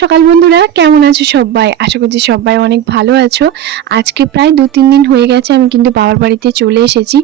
সকাল বন্ধুরা, কেমন আছো সবাই? আশা করছি সবাই অনেক ভালো আছো। আজকে প্রায় দু তিন দিন হয়ে গেছে, আমি কিন্তু বাবার বাড়িতে চলে এসেছি।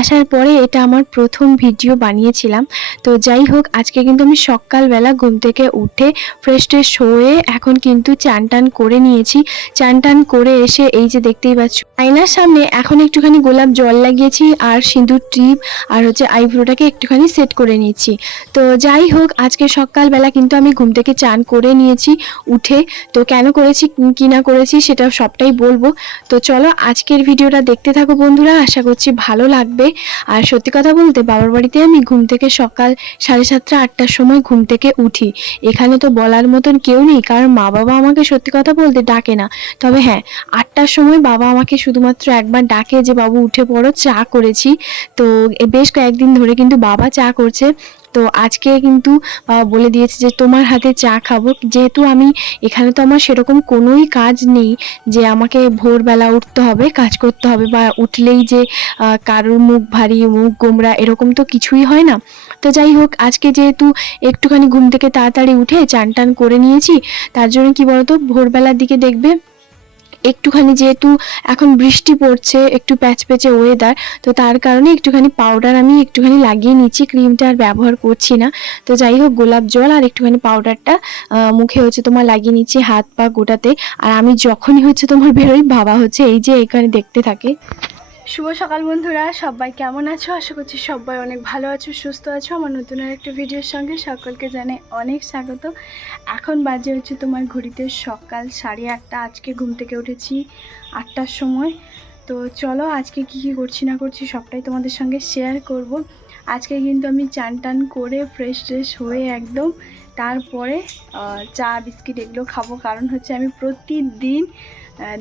আসার পরে এটা আমার প্রথম ভিডিও বানিয়েছিলাম। তো যাই হোক, আজকে কিন্তু আমি সকালবেলা ঘুম থেকে উঠে ফ্রেশ ট্রেশ হয়ে এখন কিন্তু চান টান করে নিয়েছি। চান টান করে এসে এই যে দেখতেই পাচ্ছ, আয়নার সামনে এখন একটুখানি গোলাপ জল লাগিয়েছি আর সিঁদুর, টিপ আর হচ্ছে আইব্রোটাকে একটুখানি সেট করে নিয়েছি। তো যাই হোক, আজকে সকালবেলা কিন্তু আমি ঘুম থেকে চান করে নিয়েছি। উঠে। তো কেন করেছি কি না করেছি সেটা সবটাই বলব। তো চলো আজকের ভিডিওটা দেখতে থাকো বন্ধুরা, আশা করছি ভালো লাগবে। আর সত্যি কথা বলতে বাবার বাড়িতে আমি ঘুম থেকে সকাল সাড়ে সাতটা, আটটার সময় ঘুম থেকে উঠি। এখানে তো বলার মতন কেউ নেই, কারণ মা বাবা আমাকে সত্যি কথা বলতে ডাকে না। তবে হ্যাঁ আটটার সময় বাবা আমাকে শুধুমাত্র একবার ডাকে যে, বাবু, উঠে পড়ো, চা করেছি। তো বেশ কয়েকদিন ধরে কিন্তু বাবা চা করছে। তো আজকে কিন্তু বাবা বলে দিয়েছে যে তোমার হাতে চা খাব। যেহেতু আমি এখানে তো আমার সেরকম কোনোই কাজ নেই যে আমাকে ভোরবেলা উঠতে হবে, কাজ করতে হবে বা উঠলেই যে কারোর মুখ ভারী, মুখ গোমরা এরকম তো কিছুই হয় না। তো যাই হোক, আজকে যেহেতু একটুখানি ঘুম থেকে তাড়াতাড়ি উঠে চান টান করে নিয়েছি, তার জন্য কি বলতো, ভোরবেলার দিকে দেখবে একটুখানি যেহেতু এখন বৃষ্টি পড়ছে, একটু প্যাচ প্যাচে ওয়েদার তো তার কারণে একটুখানি পাউডার আমি একটুখানি লাগিয়ে নিচ্ছি ক্রিমটা আর ব্যবহার করছি না। তো যাই হোক, গোলাপ জল আর একটুখানি পাউডারটা মুখে হচ্ছে তোমার লাগিয়ে নিচ্ছি হাত পা গোটাতে। আর আমি যখনই হচ্ছে তোমার বেরোই, বাবা হচ্ছে এই যে এখানে দেখতে থাকে। শুভ সকাল বন্ধুরা, সবাই কেমন আছো? আশা করছি সবাই অনেক ভালো আছো, সুস্থ আছো। আমার নতুন আর একটা ভিডিওর সঙ্গে সকলকে জানে অনেক স্বাগত। এখন বাজে হচ্ছে তোমার ঘড়িতে সকাল সাড়ে আটটা। আজকে ঘুম থেকে উঠেছি আটটার সময়। তো চলো আজকে কি কি করছি না করছি সবটাই তোমাদের সঙ্গে শেয়ার করব। আজকে কিন্তু আমি চান টান করে ফ্রেশ ট্রেশ হয়ে একদম তারপরে চা, বিস্কিট এগুলো খাব। কারণ হচ্ছে আমি প্রতিদিন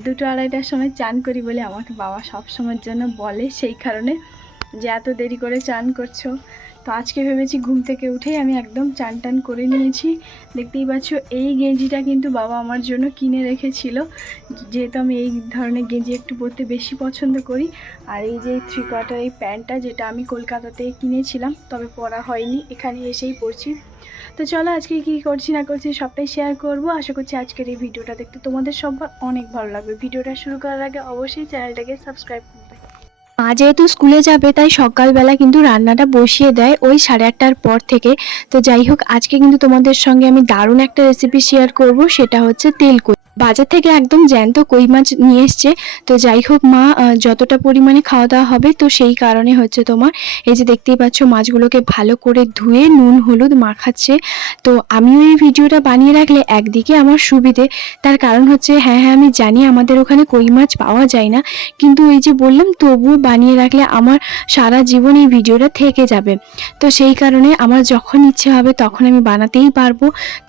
দুটো আড়াইটার সময় চান করি বলে আমাকে বাবা সব সময়ের জন্য বলে। সেই কারণে যে এত দেরি করে চান করছ। তো আজকে ভেবেছি ঘুম থেকে উঠেই আমি একদম চান টান করে নিয়েছি। দেখতেই পাচ্ছ, এই গেঞ্জিটা কিন্তু বাবা আমার জন্য কিনে রেখেছিল। যেহেতু আমি এই ধরনের গেঞ্জি একটু পরতে বেশি পছন্দ করি। আর এই যে থ্রি কোয়ার্টার এই প্যান্টটা যেটা আমি কলকাতাতে কিনেছিলাম, তবে পরা হয়নি। এখানে এসেই পরছি। তো চলো আজকে কি করছি না করছি সবটাই শেয়ার করব। আশা করছি আজকের এই ভিডিওটা দেখতে তোমাদের সবার অনেক ভালো লাগবে। ভিডিওটা শুরু করার আগে অবশ্যই চ্যানেলটাকে সাবস্ক্রাইব করবে মা যেহেতু স্কুলে যাবে, তাই সকালবেলা কিন্তু রান্নাটা বসিয়ে দেয় ওই সাড়ে আটটার পর থেকে। তো যাই হোক, আজকে কিন্তু তোমাদের সঙ্গে আমি দারুণ একটা রেসিপি শেয়ার করব, সেটা হচ্ছে তেল কই বাজার থেকে একদম জ্যান্ত কই মাছ নিয়ে এসছে। তো যাই হোক মা যতটা পরিমাণে খাওয়া দাওয়া হবে তো সেই কারণে হচ্ছে তোমার, এই যে দেখতেই পাচ্ছ মাছগুলোকে ভালো করে ধুয়ে নুন, হলুদ মাখাচ্ছে। তো আমিও এই ভিডিওটা বানিয়ে রাখলে একদিকে আমার সুবিধে, তার কারণ হচ্ছে হ্যাঁ হ্যাঁ আমি জানি আমাদের ওখানে কই মাছ পাওয়া যায় না। কিন্তু ওই যে বললাম, তবুও বানিয়ে রাখলে আমার সারা জীবন এই ভিডিওটা থেকে যাবে। তো সেই কারণে আমার যখন ইচ্ছে হবে তখন আমি বানাতেই পারব।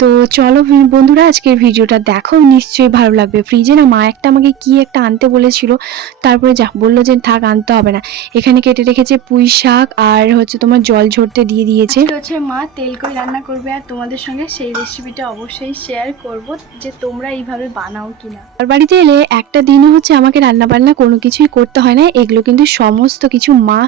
তো চলো বন্ধুরা, আজকের ভিডিওটা দেখো নিশ্চয়ই। ভালো লাগবে। ফ্রিজে না মা একটা আমাকে কি একটা আনতে বলেছিল তারপরে যা বলল যে থাক আনতে হবে না। এখানে কেটে রেখেছে পুঁই শাক আর হচ্ছে তোমার জল ঝরতে দিয়ে দিয়েছে। হচ্ছে মা তেল করে রান্না করবে আর তোমাদের সঙ্গে সেই রেসিপিটা অবশ্যই শেয়ার করব যে তোমরা এইভাবে বানাও কিনা। আর বাড়িতে এলে একটা দিনও হচ্ছে আমাকে রান্না বান্না কোনো কিছুই করতে হয় না এগুলো কিন্তু সমস্ত কিছু মা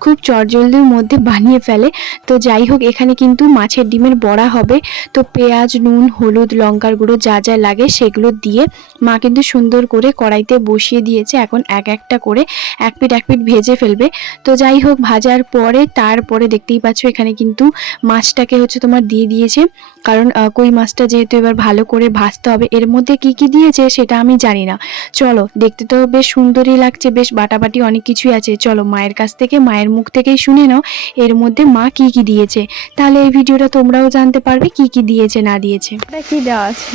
খুব চটজলদির মধ্যে বানিয়ে ফেলে। তো যাই হোক এখানে কিন্তু মাছের ডিমের বড়া হবে। তো পেঁয়াজ নুন হলুদ লঙ্কার গুঁড়ো যা যা লাগে সেগুলো দিয়ে মা কিন্তু সুন্দর করে কড়াইতে বসিয়ে দিয়েছে। এখন এক একটা করে এক পিট এক পিট ভেজে ফেলবে। তো যাই হোক, ভাজার পরে, তারপরে দেখতেই পাচ্ছ এখানে কিন্তু মাছটাকে হচ্ছে তোমার দিয়ে দিয়েছে। কারণ কই মাছটা যেহেতু এবার ভালো করে ভাজতে হবে, এর মধ্যে কি কি দিয়েছে সেটা আমি জানি না। চলো, দেখতে তো বেশ সুন্দরই লাগছে, বেশ বাটাবাটি অনেক কিছুই আছে। চলো, মায়ের কাছ থেকে, মায়ের মুখ থেকেই শুনে নাও, এর মধ্যে মা কি কি দিয়েছে। তাহলে এই ভিডিওটা তোমরাও জানতে পারবে, কি কি দিয়েছে, না দিয়েছে। কি দেওয়া আছে?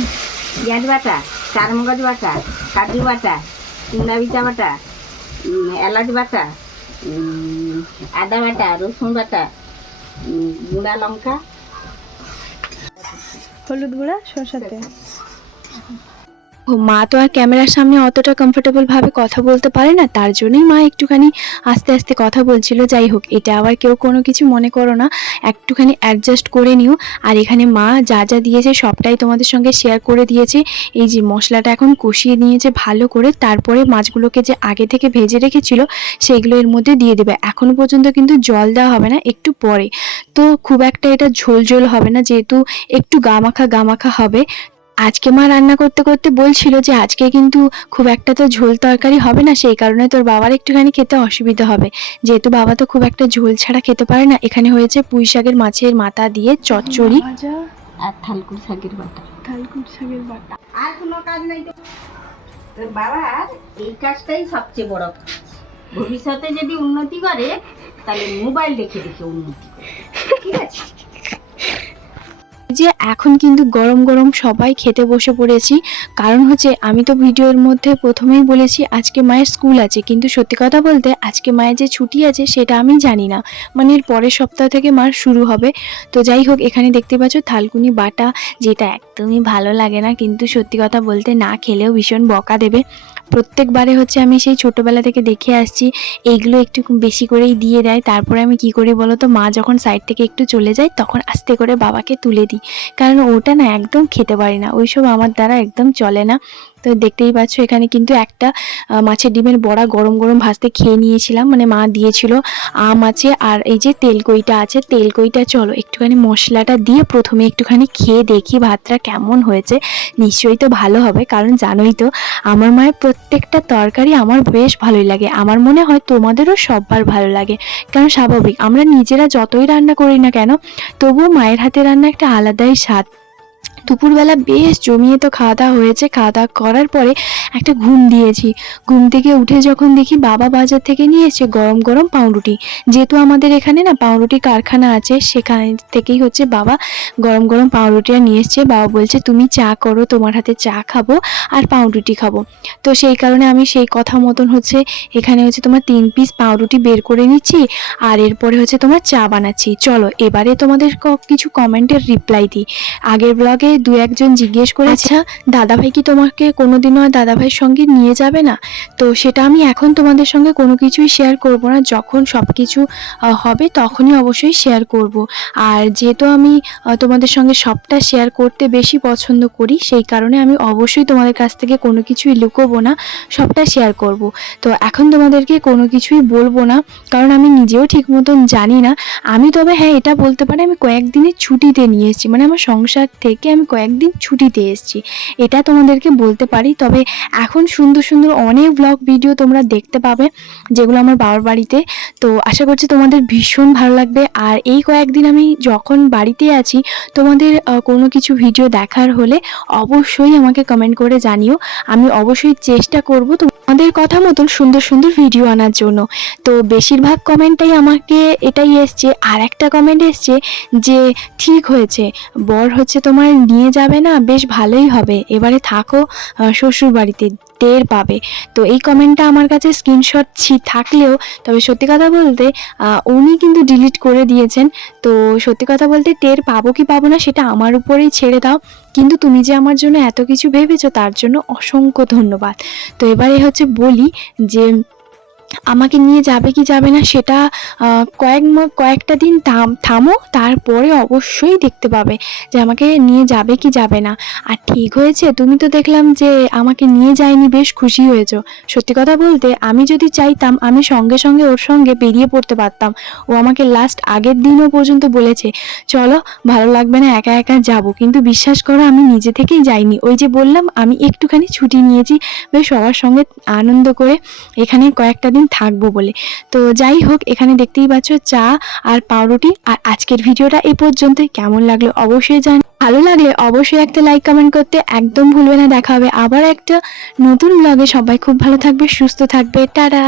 পেঁয়াজ বাটা, চারমগজ বাটা, কাজু বাটা কুমড়া বিচা বাটা এলাচ বাটা আদা বাটা, রসুন বাটা গুঁড়া লঙ্কা। হলুদ গুঁড়া সরষাতে মা তো আর ক্যামেরার সামনে অতটা কমফোর্টেবল ভাবে কথা বলতে পারে না, তার জন্যই মা একটুখানি আস্তে আস্তে কথা বলছিল। যাই হোক, এটা আবার কেউ কোনো কিছু মনে করো না, একটুখানি অ্যাডজাস্ট করে নিও। আর এখানে মা যা যা দিয়েছে সবটাই তোমাদের সঙ্গে শেয়ার করে দিয়েছে। এই যে মশলাটা এখন কষিয়ে নিয়েছে ভালো করে, তারপরে মাছগুলোকে যে আগে থেকে ভেজে রেখেছিল সেগুলো এর মধ্যে দিয়ে দেবে। এখনও পর্যন্ত কিন্তু জল দেওয়া হবে না, একটু পরে। তো খুব একটা এটা ঝোল ঝোল হবে না, যেহেতু একটু গামাখা গামাখা হবে আজকে মা রান্না করতে করতে বলছিল যে আজকে কিন্তু খুব একটা তো ঝোল তরকারি হবে না সেই কারণে তোর বাবার একটুখানি খেতে অসুবিধা হবে। যেহেতু বাবা তো খুব একটা ঝোল ছাড়া খেতে পারে না এখানে হয়েছে পুঁই শাকের মাছের মাথা দিয়ে চচ্চড়ি। আর থালকুর শাকের বাটা। থালকুট শাকের বাটা। আর কোনো কাজ নাই তো। তোর বাবার এই কাজটাই সবচেয়ে বড় ভবিষ্যতে যদি উন্নতি করে তাহলে মোবাইল দেখে দেখে উন্নতি করে। ঠিক আছে? যে এখন কিন্তু গরম গরম সবাই খেতে বসে পড়েছি। কারণ হচ্ছে আমি তো ভিডিওর মধ্যে প্রথমেই বলেছি আজকে মায়ের স্কুল আছে। কিন্তু সত্যি কথা বলতে আজকে মায়ের যে ছুটি আছে সেটা আমি জানি না। মানে এর পরের সপ্তাহ থেকে মার শুরু হবে। তো যাই হোক, এখানে দেখতে পাচ্ছ থালকুনি বাটা, যেটা একদমই ভালো লাগে না। কিন্তু সত্যি কথা বলতে না খেলেও ভীষণ বকা দেবে। প্রত্যেকবারে হচ্ছে আমি সেই ছোটোবেলা থেকে দেখে আসছি এইগুলো একটু বেশি করেই দিয়ে দেয়। তারপরে আমি কি করি বলো তো, মা যখন সাইড থেকে একটু চলে যায়, তখন আস্তে করে বাবাকে তুলে দিই। কারণ ওটা না একদম খেতে পারি না। ওইসব আমার দ্বারা একদম চলে না। তো দেখতেই পাচ্ছ, এখানে কিন্তু একটা মাছের ডিমের বড়া গরম গরম ভাজতে খেয়ে নিয়েছিলাম। মানে মা দিয়েছিল আম আছে আর এই যে তেলকইটা আছে, তেলকইটা চলো একটুখানি মশলাটা দিয়ে প্রথমে একটুখানি খেয়ে দেখি ভাতটা কেমন হয়েছে। নিশ্চয়ই তো ভালো হবে, কারণ জানোই তো, আমার মায়ের প্রত্যেকটা তরকারি আমার বেশ ভালোই লাগে। আমার মনে হয় তোমাদেরও সববার ভালো লাগে, কারণ স্বাভাবিক, আমরা নিজেরা যতই রান্না করি না কেন, তবুও মায়ের হাতে রান্না একটা আলাদাই স্বাদ দুপুরবেলা বেশ জমিয়ে তো খাওয়া দাওয়া হয়েছে। খাওয়া দাওয়া করার পরে একটা ঘুম দিয়েছি। ঘুম থেকে উঠে যখন দেখি বাবা বাজার থেকে নিয়ে এসছে গরম গরম পাউরুটি। যেহেতু আমাদের এখানে না পাউরুটি কারখানা আছে, সেখান থেকেই হচ্ছে বাবা গরম গরম পাউরুটিটা নিয়ে এসছে। বাবা বলছে, তুমি চা করো, তোমার হাতে চা খাব আর পাউরুটি খাব। তো সেই কারণে আমি সেই কথা মতন হচ্ছে এখানে হচ্ছে তোমার তিন পিস পাউরুটি বের করে নিচ্ছি আর এরপরে হচ্ছে তোমার চা বানাচ্ছি। চলো, এবারে তোমাদের কিছু কমেন্টের রিপ্লাই দিই। আগের ব্লগে দু একজন জিজ্ঞেস করেছে আচ্ছা দাদাভাই কি তোমাকে কোনোদিনও আর দাদাভাইয়ের সঙ্গে নিয়ে যাবে না? তো সেটা আমি এখন তোমাদের সঙ্গে কোনো কিছুই শেয়ার করব না। যখন সব কিছু হবে তখনই অবশ্যই শেয়ার করব। আর যেহেতু আমি তোমাদের সঙ্গে সবটা শেয়ার করতে বেশি পছন্দ করি সেই কারণে আমি অবশ্যই তোমাদের কাছ থেকে কোনো কিছুই লুকোবো না সবটা শেয়ার করব। তো এখন তোমাদেরকে কোনো কিছুই বলব না কারণ আমি নিজেও ঠিক মতন জানি না। আমি তবে হ্যাঁ এটা বলতে পারি আমি কয়েকদিনের ছুটিতে নিয়ে এসেছি। মানে আমার সংসার থেকে আমি কয়েকদিন ছুটিতে এসেছি। এটা তোমাদেরকে বলতে পারি। তবে এখন সুন্দর সুন্দর অনেক ব্লগ ভিডিও তোমরা দেখতে পাবে, যেগুলো আমার বাবার বাড়িতে। তো আশা করছি তোমাদের ভীষণ ভালো লাগবে। আর এই কয়েকদিন আমি যখন বাড়িতে আছি, তোমাদের কোনো কিছু ভিডিও দেখার হলে অবশ্যই আমাকে কমেন্ট করে জানিও। আমি অবশ্যই চেষ্টা করব তোমাদের কথা মতন সুন্দর সুন্দর ভিডিও আনার জন্য। তো বেশিরভাগ কমেন্টটাই আমাকে এটাই এসছে। আর একটা কমেন্ট এসছে যে, ঠিক হয়েছে। বর হচ্ছে তোমার নিয়ে যাবে না, বেশ ভালোই হবে। এবারে থাকো শ্বশুর বাড়িতে টের পাবে। তো এই কমেন্টটা আমার কাছে স্ক্রিনশট ছি, থাকলেও, তবে সত্যি কথা বলতে উনি কিন্তু ডিলিট করে দিয়েছেন। তো সত্যি কথা বলতে, টের পাবো কি পাবো না, সেটা আমার উপরেই ছেড়ে দাও। কিন্তু তুমি যে আমার জন্য এত কিছু ভেবেছো, তার জন্য অসংখ্য ধন্যবাদ। তো এবারে হচ্ছে বলি যে আমাকে নিয়ে যাবে কি যাবে না সেটা কয়েক কয়েকটা দিন থাম, থামো, তারপরে অবশ্যই দেখতে পাবে যে আমাকে নিয়ে যাবে কি যাবে না। আর ঠিক হয়েছে, তুমি তো দেখলাম যে আমাকে নিয়ে যায়নি, বেশ খুশি হয়েছো। সত্যি কথা বলতে, আমি যদি চাইতাম, আমি সঙ্গে সঙ্গে ওর সঙ্গে বেরিয়ে পড়তে পারতাম। ও আমাকে লাস্ট আগের দিনও পর্যন্ত বলেছে, চলো, ভালো লাগবে না, একা একা যাব। কিন্তু বিশ্বাস করো, আমি নিজে থেকেই যাইনি। ওই যে বললাম, আমি একটুখানি ছুটি নিয়েছি, বেশ সবার সঙ্গে আনন্দ করে এখানে কয়েকটা দিন থাকব বলে। তো যাই হোক, এখানে দেখতেই পাচ্ছ চা আর পাউরুটি। আর আজকের ভিডিওটা এ পর্যন্ত কেমন লাগল অবশ্যই জান ভালো লাগলে অবশ্যই একটা লাইক, কমেন্ট করতে একদম ভুলবে না। দেখা হবে আবার একটা নতুন ব্লগে সবাই খুব ভালো থাকবে, সুস্থ থাকবে। টাটা!